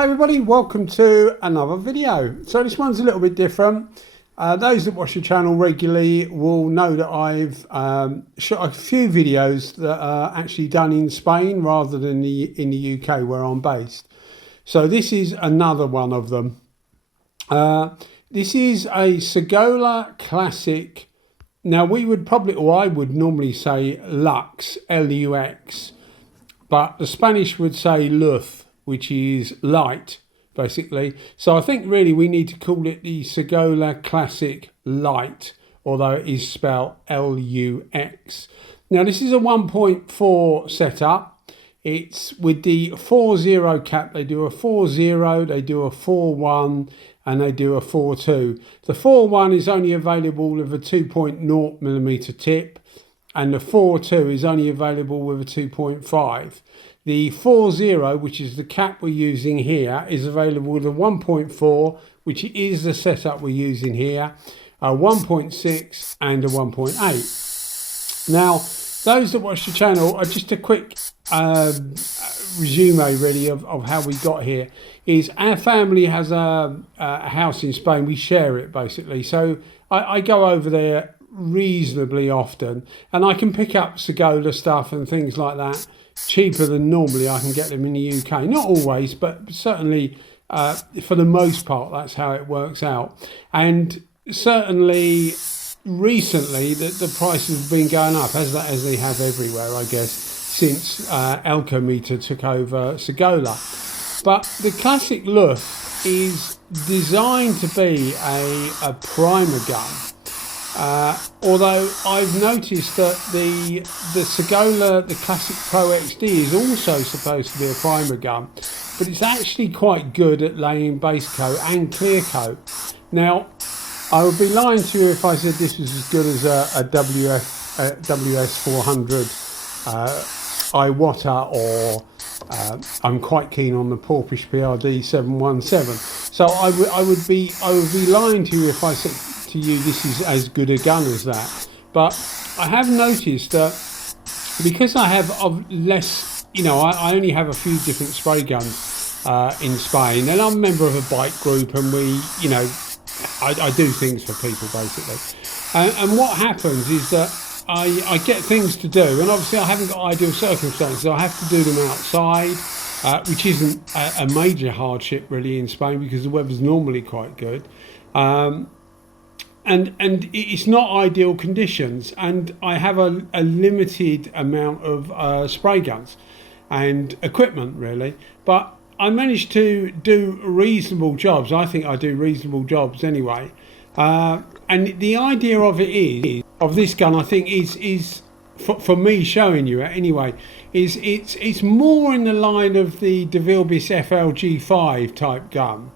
Hi everybody, welcome to another video. So this one's a little bit different. Those that watch the channel regularly will know that I've shot a few videos that are actually done in Spain rather than in the UK where I'm based. So this is another one of them. This is a Sagola Classic. Now we would probably, or I would normally say Lux, L-U-X, but the Spanish would say Luz, which is light, basically. So I think really we need to call it the Sagola Classic Light, although it is spelled L-U-X. Now this is a 1.4 setup. It's with the 4.0 cap. They do a 4.0, they do a 4.1, and they do a 4.2. The 4.1 is only available with a 2.0mm tip, and the 4.2 is only available with a 2.5. The 4.0, which is the cap we're using here, is available with a 1.4, which is the setup we're using here, a 1.6 and a 1.8. Now, those that watch the channel, are just a quick resume really of how we got here. Is our family has a house in Spain. We share it basically. So I go over there reasonably often, and I can pick up Sagola stuff and things like that cheaper than normally I can get them in the UK. Not always, but certainly for the most part that's how it works out. And certainly recently the prices have been going up as they have everywhere, I guess, since Elcometer took over Sagola. But the Classic Lux is designed to be a primer gun. Although I've noticed that the Sagola, the Classic Pro XD, is also supposed to be a primer gun, but it's actually quite good at laying base coat and clear coat. Now, I would be lying to you if I said this was as good as a WS400 Iwata, or I'm quite keen on the Porpish PRD 717. So I would be lying to you if I said to you this is as good a gun as that. But I have noticed that because I have less, you know, I only have a few different spray guns in Spain, and I'm a member of a bike group, and we, you know, I do things for people basically. And what happens is that I get things to do, and obviously I haven't got ideal circumstances. I have to do them outside, which isn't a major hardship really in Spain because the weather's normally quite good. And it's not ideal conditions, and I have a limited amount of spray guns and equipment really, but I managed to do reasonable jobs. I think I do reasonable jobs anyway, and the idea of it is, of this gun, I think is for me showing you it anyway, is it's more in the line of the Devilbiss FLG5 type gun.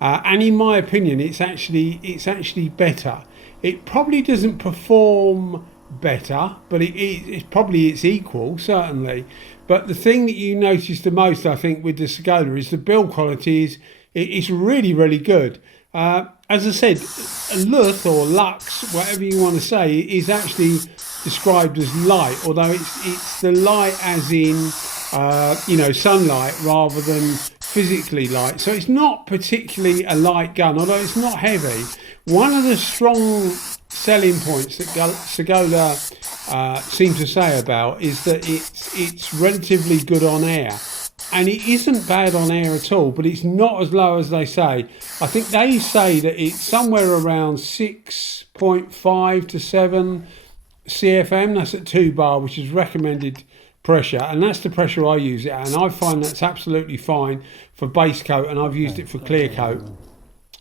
And in my opinion, it's actually better. It probably doesn't perform better, but it's probably its equal, certainly. But the thing that you notice the most, I think, with the Sagola is the build quality it's really, really good. As I said, Luz or Lux, whatever you want to say, is actually described as light, although it's the light as in you know, sunlight rather than physically light. So it's not particularly a light gun, although it's not heavy. One of the strong selling points that Sagola seem to say about is that it's relatively good on air, and it isn't bad on air at all, but it's not as low as they say. I think they say that it's somewhere around 6.5 to 7 CFM. That's at 2 bar, which is recommended pressure, and that's the pressure I use it at, and I find that's absolutely fine for base coat, and I've used it for clear coat.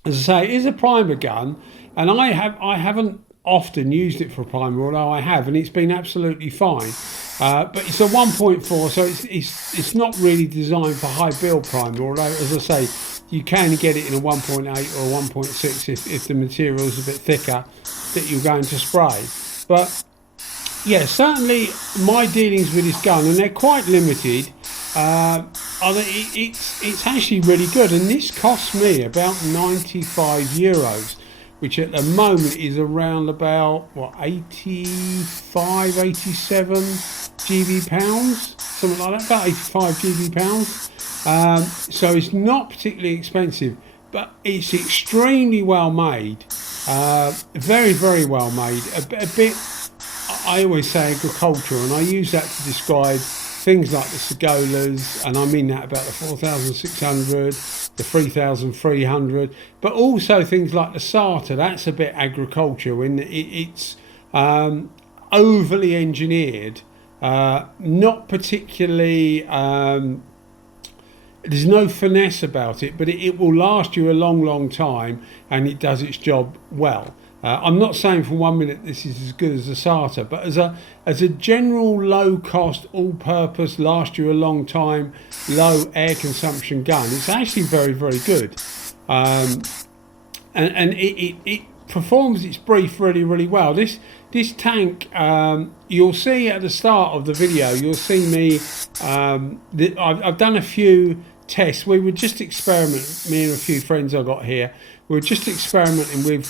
As I say, it is a primer gun, and I haven't often used it for a primer, although I have, and it's been absolutely fine. But it's a 1.4, so it's not really designed for high build primer, although, as I say, you can get it in a 1.8 or 1.6 if the material is a bit thicker that you're going to spray. But yeah, certainly my dealings with this gun, and they're quite limited, it's actually really good, and this cost me about 95 euros, which at the moment is around about, what, 87 GB pounds, something like that, about 85 GB pounds. So it's not particularly expensive, but it's extremely well made, very, very well made. A bit, I always say agricultural, and I use that to describe things like the Sagolas, and I mean that about the 4600, the 3300, but also things like the Sartor. That's a bit agricultural in that it's overly engineered, not particularly. There's no finesse about it, but it will last you a long, long time, and it does its job well. I'm not saying for 1 minute this is as good as a Sartor, but as a general low-cost, all-purpose, last you a long time, low air consumption gun, it's actually very, very good, and it performs its brief really, really well. This tank, you'll see at the start of the video, you'll see me. I've done a few tests. We were just experimenting, me and a few friends I got here. We were just experimenting with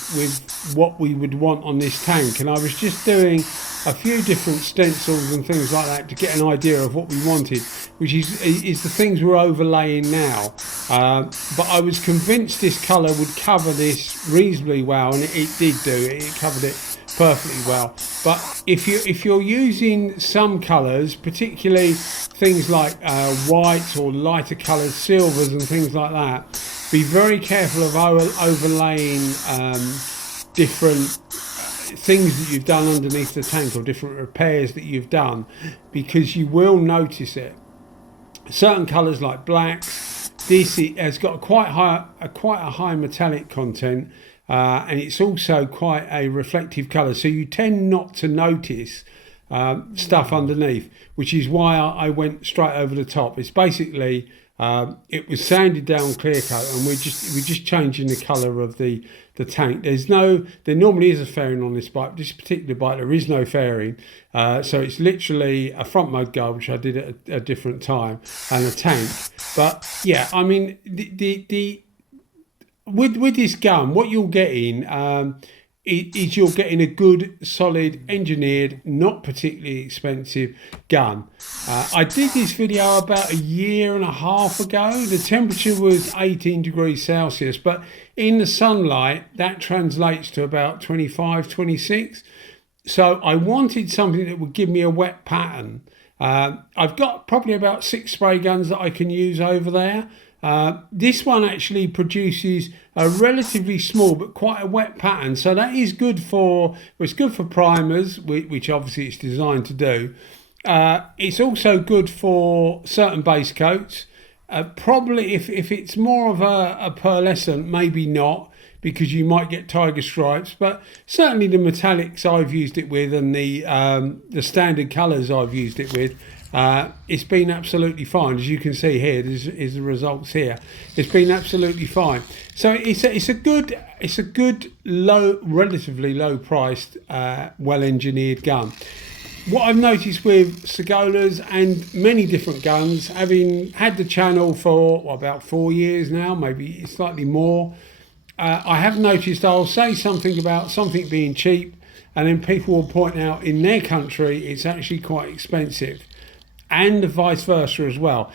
what we would want on this tank, and I was just doing a few different stencils and things like that to get an idea of what we wanted, which is the things we're overlaying now. But I was convinced this colour would cover this reasonably well, and it did do. It covered it perfectly well. But if you're using some colours, particularly things like whites or lighter coloured silvers and things like that, be very careful of overlaying different things that you've done underneath the tank, or different repairs that you've done, because you will notice it. Certain colours like blacks, this has got quite a high metallic content, and it's also quite a reflective colour, so you tend not to notice stuff underneath, which is why I went straight over the top. It's basically it was sanded down clear coat, and we're just changing the colour of the tank. There normally is a fairing on this bike. This particular bike there is no fairing, so it's literally a front mode guard, which I did at a different time, and a tank. But yeah, I mean with this gun, what you're getting is you're getting a good, solid, engineered, not particularly expensive gun. I did this video about 1.5 years ago. The temperature was 18 degrees Celsius, but in the sunlight, that translates to about 25, 26. So I wanted something that would give me a wet pattern. I've got probably about 6 spray guns that I can use over there. This one actually produces a relatively small but quite a wet pattern, so that is good for, it's good for primers, which obviously it's designed to do. It's also good for certain base coats. Probably if it's more of a pearlescent, maybe not, because you might get tiger stripes, but certainly the metallics I've used it with, and the standard colours I've used it with, it's been absolutely fine. As you can see here, is the results here. It's been absolutely fine. So it's a good low, relatively low priced, well engineered gun. What I've noticed with Sagolas and many different guns, having had the channel for about 4 years now, maybe slightly more, I have noticed I'll say something about something being cheap, and then people will point out in their country it's actually quite expensive, and vice versa as well.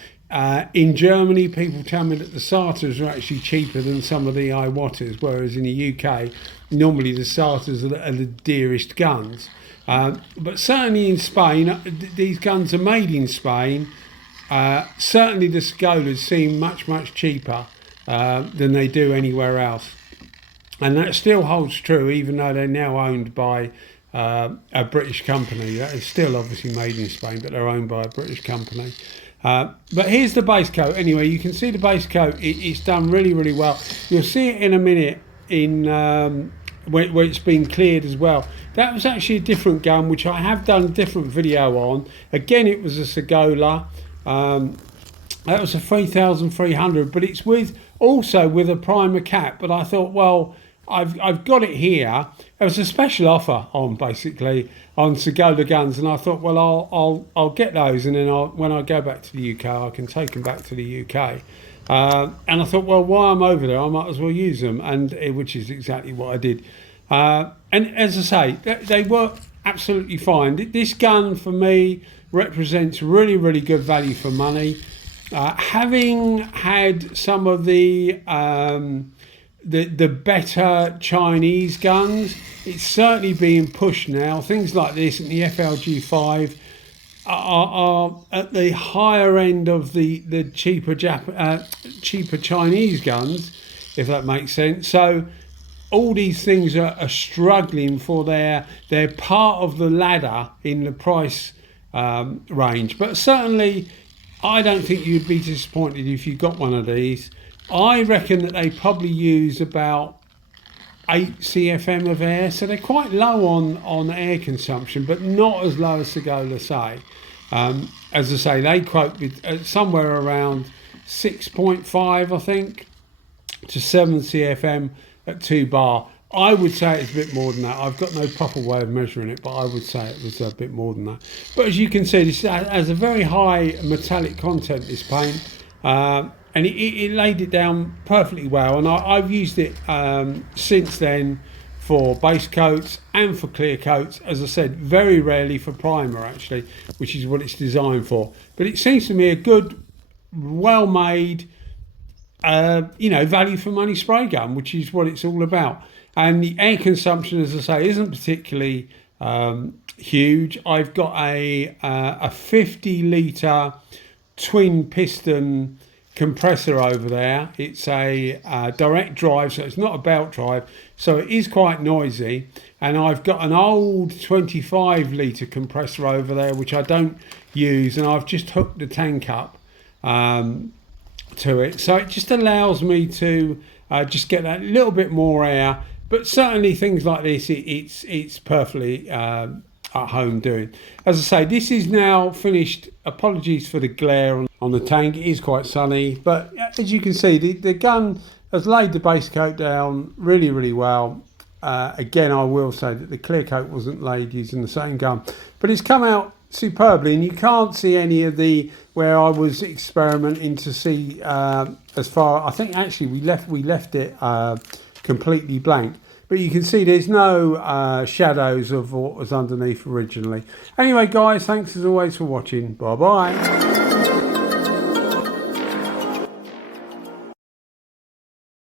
In Germany, people tell me that the Sartors are actually cheaper than some of the Iwaters, whereas in the UK, normally the Sartors are the dearest guns. But certainly in Spain, these guns are made in Spain. Certainly the Sagolas seem much, much cheaper than they do anywhere else. And that still holds true, even though they're now owned by a British company. That is still obviously made in Spain, but they're owned by a British company. But here's the base coat. Anyway, you can see the base coat. It's done really, really well. You'll see it in a minute in where it's been cleared as well. That was actually a different gun, which I have done a different video on. Again, it was a Sagola. That was a 3300, but it's also with a primer cap. But I thought, well, I've got it here. There was a special offer on basically on Sagola guns, and I thought, well, I'll get those, and then when I go back to the UK, I can take them back to the UK. And I thought, well, while I'm over there, I might as well use them, and which is exactly what I did. And as I say, they work absolutely fine. This gun for me represents really, really good value for money. Having had some of the better Chinese guns, it's certainly being pushed now. Things like this and the FLG5 are at the higher end of the cheaper cheaper Chinese guns, if that makes sense. So all these things are struggling for they're part of the ladder in the price range. But certainly I don't think you'd be disappointed if you got one of these. I reckon that they probably use about 8 CFM of air, so they're quite low on air consumption, but not as low as Sagola say. As I say, they quote with somewhere around 6.5, I think, to 7 CFM at 2 bar. I would say it's a bit more than that. I've got no proper way of measuring it, but I would say it was a bit more than that. But as you can see, this has a very high metallic content, this paint, and it laid it down perfectly well. And I've used it since then for base coats and for clear coats. As I said, very rarely for primer actually, which is what it's designed for. But it seems to me a good, well-made, value for money spray gun, which is what it's all about. And the air consumption, as I say, isn't particularly huge. I've got a 50 litre twin piston compressor over there. It's a direct drive, so it's not a belt drive, so it is quite noisy. And I've got an old 25 litre compressor over there which I don't use, and I've just hooked the tank up to it, so it just allows me to just get that little bit more air. But certainly things like this, it's perfectly at home doing. As I say, this is now finished. Apologies for the glare on the tank. It is quite sunny, but as you can see, the gun has laid the base coat down really, really well. Again, I will say that the clear coat wasn't laid using the same gun, but it's come out superbly, and you can't see any of the where I was experimenting to see as far. I think actually we left it completely blank, but you can see there's no shadows of what was underneath originally. Anyway guys, thanks as always for watching. Bye bye.